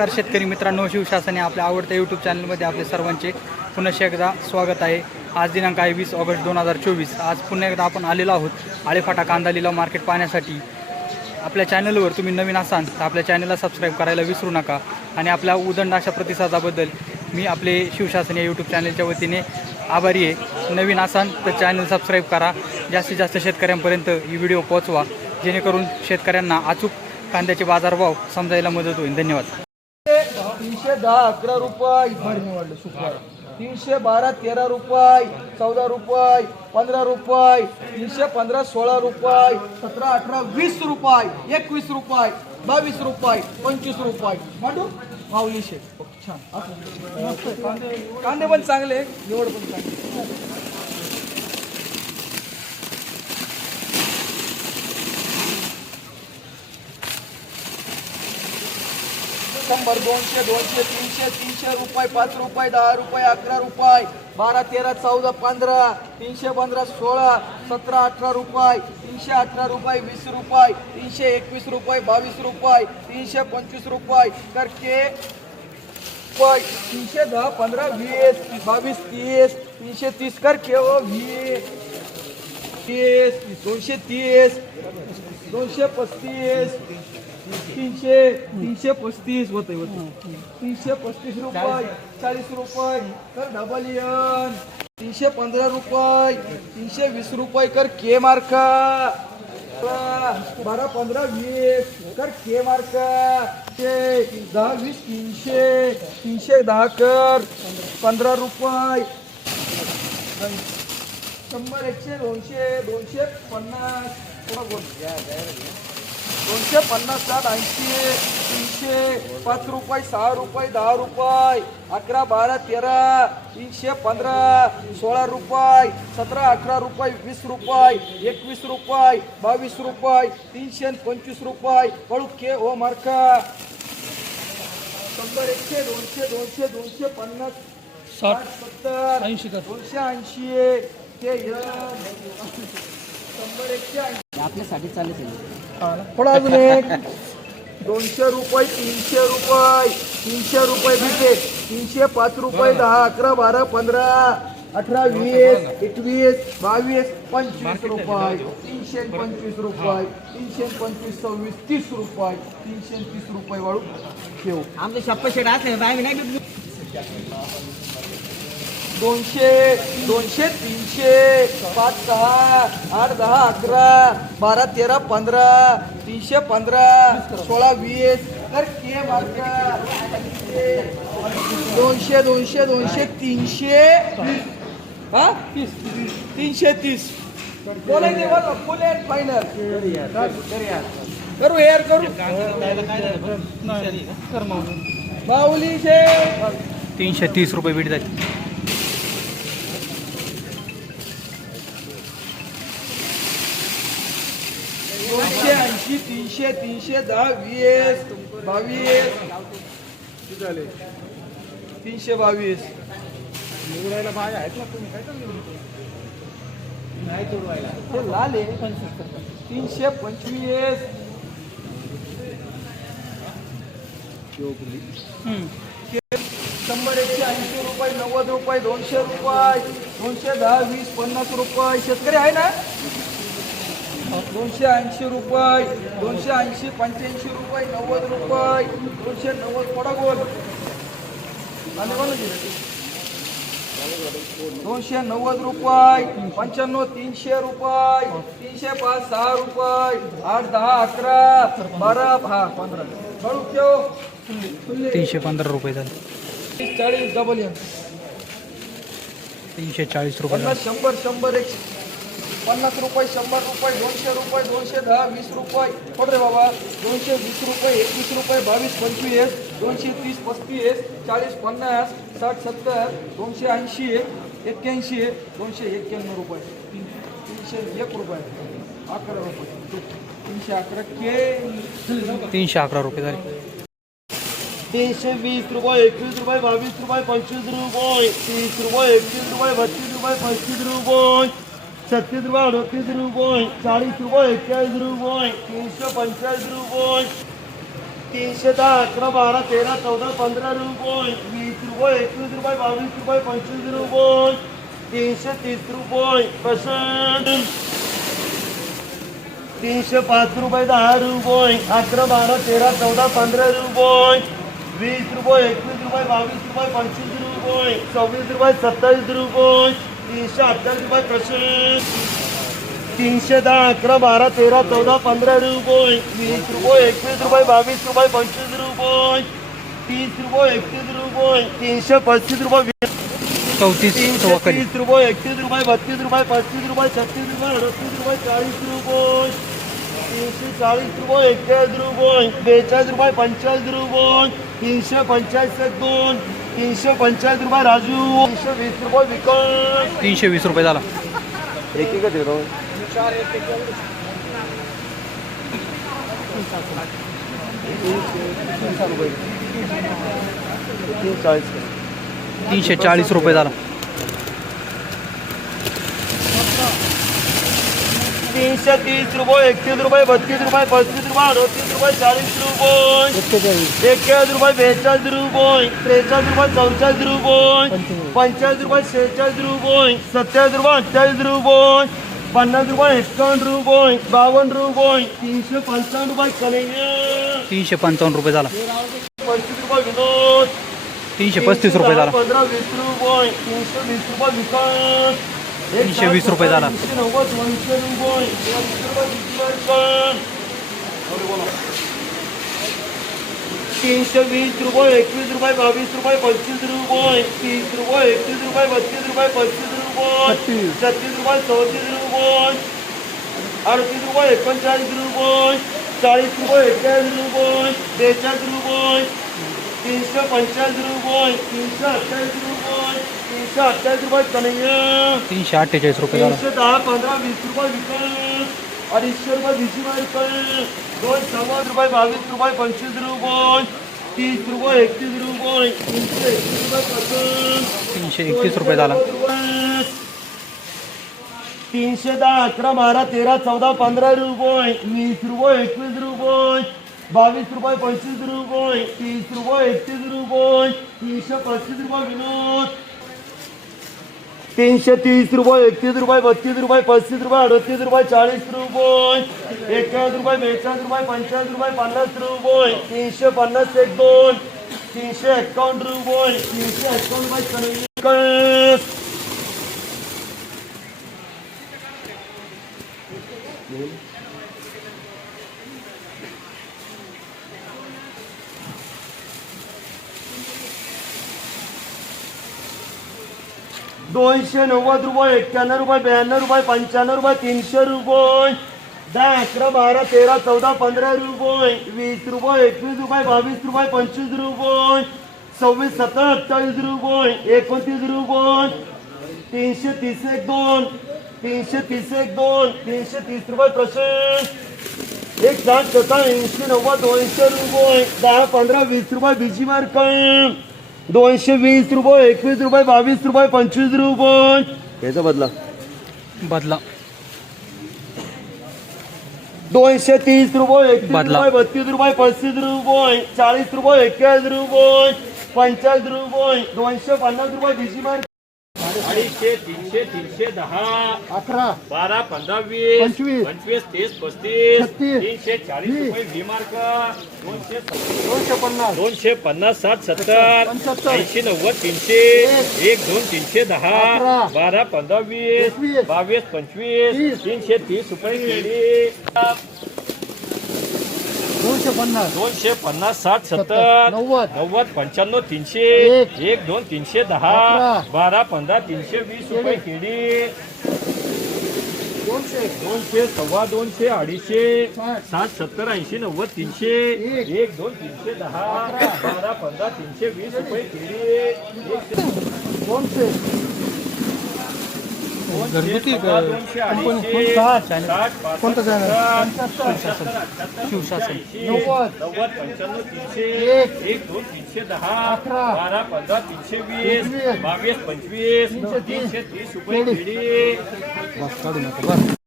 नमस्कार शेतकरी मित्रांनो शिवशासने आपल्या आवडत्या यूट्यूब चॅनलमध्ये आपले सर्वांचे पुन्हा एकदा स्वागत आहे. आज दिनांक आहे वीस ऑगस्ट दोन हजार चोवीस. आज पुन्हा एकदा आपण आलेलो आहोत आळेफाटा कांदा लिलाव मार्केट पाहण्यासाठी. आपल्या चॅनलवर तुम्ही नवीन असाल तर आपल्या चॅनलला सबस्क्राईब करायला विसरू नका आणि आपल्या उदंड अशा प्रतिसादाबद्दल मी आपले शिवशासन या यूट्यूब चॅनलच्या वतीने आभारी आहे. नवीन असाल तर चॅनल सबस्क्राईब करा. जास्तीत जास्त शेतकऱ्यांपर्यंत ही व्हिडिओ पोहोचवा. जेणेकरून शेतकऱ्यांना अचूक कांद्याचे बाजारभाव समजायला मदत होईल. धन्यवाद. तीनशे दहा अकरा रुपये. भरणी वाढलं शुक्र तीनशे बारा तेरा रुपये. चौदा रुपये. पंधरा रुपये. तीनशे पंधरा सोळा रुपये. सतरा अठरा वीस रुपये. एकवीस रुपये. बावीस रुपये. पंचवीस रुपये. मांडू माऊलीशे छान. असं. मस्त कांदे कांदे पण चांगले. निवड पण चांगली. शंभर दोनशे दोनशे तीनशे तीनशे रुपये पाच रुपये दहा रुपये अकरा रुपये बारा तेरा चौदा पंधरा तीनशे पंधरा सोळा सतरा अठरा रुपये तीनशे अठरा रुपये वीस रुपये तीनशे एकवीस रुपये बावीस रुपये तीनशे पंचवीस रुपये करके रुपये तीनशे दहा पंधरा वीस बावीस तीस तीनशे तीस करके ओ वीस तीस दोनशे तीस दोनशे पस्तीस तीनशे तीनशे पस्तीस होते होते तीनशे पस्तीस रुपये चाळीस रुपये कर डबल यन तीनशे पंधरा रुपये तीनशे वीस रुपये कर के मार्का बारा पंधरा वीस कर के मार्का ते दहा वीस तीनशे तीनशे दहा कर पंधरा रुपये. शंभर एकशे दोनशे दोनशे पन्नास. थोडा बोल. दोनशे पन्नास सात ऐंशी तीनशे पाच रुपये सहा रुपये दहा रुपये अकरा बारा तेरा तीनशे पंधरा सोळा रुपये सतरा अठरा रुपये वीस रुपये एकवीस रुपये बावीस रुपये तीनशे पंचवीस रुपये पळुके ओ मार्का शंभर एकशे दोनशे दोनशे दोनशे पन्नास साठ सत्तर ऐंशी दोनशे ऐंशी ते शंभर एकशे ऐंशी आपल्यासाठी चालेल थोडा अजून एक. दोनशे रुपये तीनशे रुपये. तीनशे रुपये भेटे तीनशे पाच रुपये दहा अकरा बारा पंधरा अठरा वीस एकवीस बावीस पंचवीस रुपये. तीनशे पंचवीस रुपये. तीनशे पंचवीस सव्वीस तीस रुपये. तीनशे तीस रुपये वाळू. ठेव. आमचे शप्प शेट असले आम्ही नाही दोनशे दोनशे तीनशे पाच दहा आठ दहा अकरा बारा तेरा पंधरा तीनशे पंधरा सोळा वीस. तर के मार्का. दोनशे दोनशे दोनशे तीनशे. हा? तीस तीनशे तीस. बोलायचे बरं फुल फायनल करू यार करू. माऊलीशे तीनशे तीस रुपये बीट जाईल दोनशे ऐंशी तीनशे तीनशे दहा वीस बावीस. तीनशे बावीस. निवडायला बाय आहेत ना तुम्ही? काय नाही तोडवायला ते लाल आहे. तीनशे पंचवीस. शंभर एकशे ऐंशी रुपये नव्वद रुपये दोनशे रुपये दोनशे दहा वीस पन्नास रुपये. शेतकरी आहे ना? दोनशे ऐंशी रुपये दोनशे ऐंशी पंच्याऐंशी रुपये नव्वद रुपये दोनशे नव्वद थोडा गोल. दोनशे नव्वद रुपये पंच्याण्णव तीनशे रुपये तीनशे पाच सहा रुपये आठ दहा अकरा बारा हा पंधरा. तीनशे पंधरा रुपये झाले. चाळीस डबल एम तीनशे चाळीस रुपये शंभर शंभर एक पन्नास रुपये शंभर रुपये दोनशे रुपये दोनशे दहा वीस रुपये. पड रे बाबा दोनशे वीस रुपये एकवीस रुपये बावीस पंचवीस दोनशे तीस पस्तीस चाळीस पन्नास साठ सत्तर दोनशे ऐंशी एक्क्याऐंशी दोनशे एक्क्याण्णव रुपये. तीन तीनशे एक रुपये. अकरा रुपये. तीनशे अकरा के. तीनशे अकरा रुपये झाले. तीनशे वीस रुपये एकवीस रुपये बावीस रुपये पंचवीस रुपये. तीस रुपये एकतीस रुपये बत्तीस रुपये पस्तीस रुपये. छत्तीस रुपये अडतीस रुपये चाळीस रुपये एक्केचाळीस रुपये तीनशे पंचेचाळीस रुपये तीनशे दहा अकरा बारा तेरा चौदा पंधरा रुपये वीस रुपये एकवीस रुपये बावीस रुपये पंचवीस रुपये तीनशे तीस रुपये पसंत तीनशे पाच रुपये दहा रुपये अकरा बारा तेरा चौदा पंधरा रुपये वीस रुपये एकवीस रुपये बावीस रुपये पंचवीस रुपये सव्वीस रुपये सत्तावीस रुपये तीनशे अठ्ठावीस रुपये पसंत तीनशे दहा अकरा बारा तेरा चौदा पंधरा रुपये. वीस रुपये एकवीस रुपये बावीस रुपये पंचवीस रुपये. तीस रुपये एकतीस रुपये. तीनशे पस्तीस रुपये चौतीस तीनशे तीस रुपये एकतीस रुपये बत्तीस रुपये पस्तीस रुपये छत्तीस रुपये अडतीस रुपये चाळीस रुपये. तीनशे चाळीस रुपये एक्केचाळीस रुपये. बेचाळीस रुपये पंचेचाळीस रुपये. तीनशे पंचेचाळीस एक दोन. तीनशे पंचेचाळीस रुपये राजू. तीनशे वीस रुपये विकास तीनशे वीस रुपये झाला. एक एकच येतो तीन चाळीस तीनशे चाळीस रुपये झाला. तीनशे तीस रुपये एकतीस रुपये बत्तीस रुपये पस्तीस रुपये अडतीस रुपये चाळीस रुपये. एक्केचाळीस रुपये बेचाळीस रुपये त्रेचाळीस रुपये चौचाळीस रुपये पंचेचाळीस. रुपये शेहेचाळीस रुपये सत्तावीस रुपये अठ्ठावीस रुपये पन्नास रुपये एकावन्न रुपये बावन्न रुपये तीनशे पंचावन्न रुपये कन्हैया तीनशे पंचावन्न रुपये झाला. पंचवीस रुपये विनोद. तीनशे पस्तीस रुपये झाला. पंधरा वीस रुपये तीनशे वीस रुपये विकास. तीनशे वीस रुपये झाला. तीनशे वीस रुपये एकवीस रुपये बावीस रुपये पंचवीस रुपये तीस रुपये एकतीस रुपये बत्तीस रुपये पस्तीस रुपये छत्तीस रुपये चौतीस रुपये अडतीस रुपये एकोणचाळीस रुपये चाळीस रुपये एक्केचाळीस रुपये बेचाळीस रुपये तीनशे पंचेचाळीस रुपये तीनशे अठ्ठावीस रुपये तीनशे अठ्ठावीस रुपये कन्हैया तीनशे अठ्ठेचाळीस रुपये झाला. तीनशे दहा पंधरा वीस रुपये विकास अडीचशे रुपये वीस रुपये दोन सव्वा रुपये बावीस रुपये पंचवीस रुपये तीस रुपये एकतीस रुपये तीनशे एकतीस रुपये तीनशे एकतीस रुपये झाला. तीनशे दहा अकरा बारा तेरा चौदा पंधरा रुपये वीस रुपये एकवीस रुपये बावीस रुपये पंचवीस रुपये तीस रुपये एकतीस रुपये तीनशे पस्तीस रुपये विनोद. तीनशे तीस रुपये एकतीस रुपये बत्तीस रुपये पस्तीस रुपये अडतीस रुपये चाळीस रुपये एक्केचाळीस रुपये बेचाळीस रुपये पंचेचाळीस रुपये पन्नास रुपये तीनशे पन्नास एक दोन तीनशे एकावन्न रुपये तीनशे एकावन्न रुपये कन्हैया. दोनशे नव्वद रुपये एक्क्याण्णव रुपये ब्याण्णव रुपये पंच्याण्णव रुपये तीनशे रुपये. दहा अकरा बारा तेरा चौदा पंधरा रुपये. वीस रुपये एकवीस रुपये बावीस रुपये पंचवीस रुपये. सव्वीस सतरा अठ्ठावीस रुपये. एकोणतीस रुपये. तीनशे तीस एक दोन. तीनशे तीस एक दोन. तीनशे तीस रुपये प्रशस्त एक लाख सत्ता ऐंशी नव्वद दोनशे रुपये. दहा पंधरा वीस रुपये बीजी मार्क. दोनशे वीस रुपये एकवीस रुपये बावीस रुपये पंचवीस रुपये. याचा बदला. बदला. दोनशे तीस रुपये बत्तीस रुपये पस्तीस रुपये चाळीस रुपये एक्केचाळीस रुपये पंचाळीस रुपये दोनशे पन्नास रुपये अडीचशे तीनशे तीनशे दहा अकरा बारा पंधरा वीस पंचवीस. पंचवीस तीस पस्तीस छत्तीस. तीनशे चाळीस वीस. रुपये व्ही मार्क दोनशे दोनशे पन्नास दोनशे पन्नास साठ सत्तर पंच्याहत्तर. ऐंशी नव्वद तीनशे एक. एक दोन तीनशे दहा अकरा. बारा पंधरा वीस एकवीस. बावीस पंचवीस तीस. तीनशे तीस रुपये केळी दोनशे पन्नास दोनशे पन्नास साठ सत्तर नव्वद. नव्वद पंच्याण्णव तीनशे एक. एक दोन तीनशे दहा अकरा. बारा पंधरा तीनशे वीस रुपये केळी दोनशे दोनशे सव्वा दोनशे अडीचशे साठ. साठ सत्तर ऐंशी नव्वद तीनशे एक. एक दोन तीनशे दहा बारा पंधरा तीनशे वीस रुपये एकशे दोनशे दोनशे, घरगुती सव्वा ग- दोनशे कंपनी- अडीचशे साठ चॅनल. साठ पासष्ट, कोणतं शिवशासन. शिवशासन. एक. दोन तीनशे दहा अकरा. बारा पंधरा तीनशे वीस. बावीस पंचवीस तीनशे तीस. रुपये काढू नका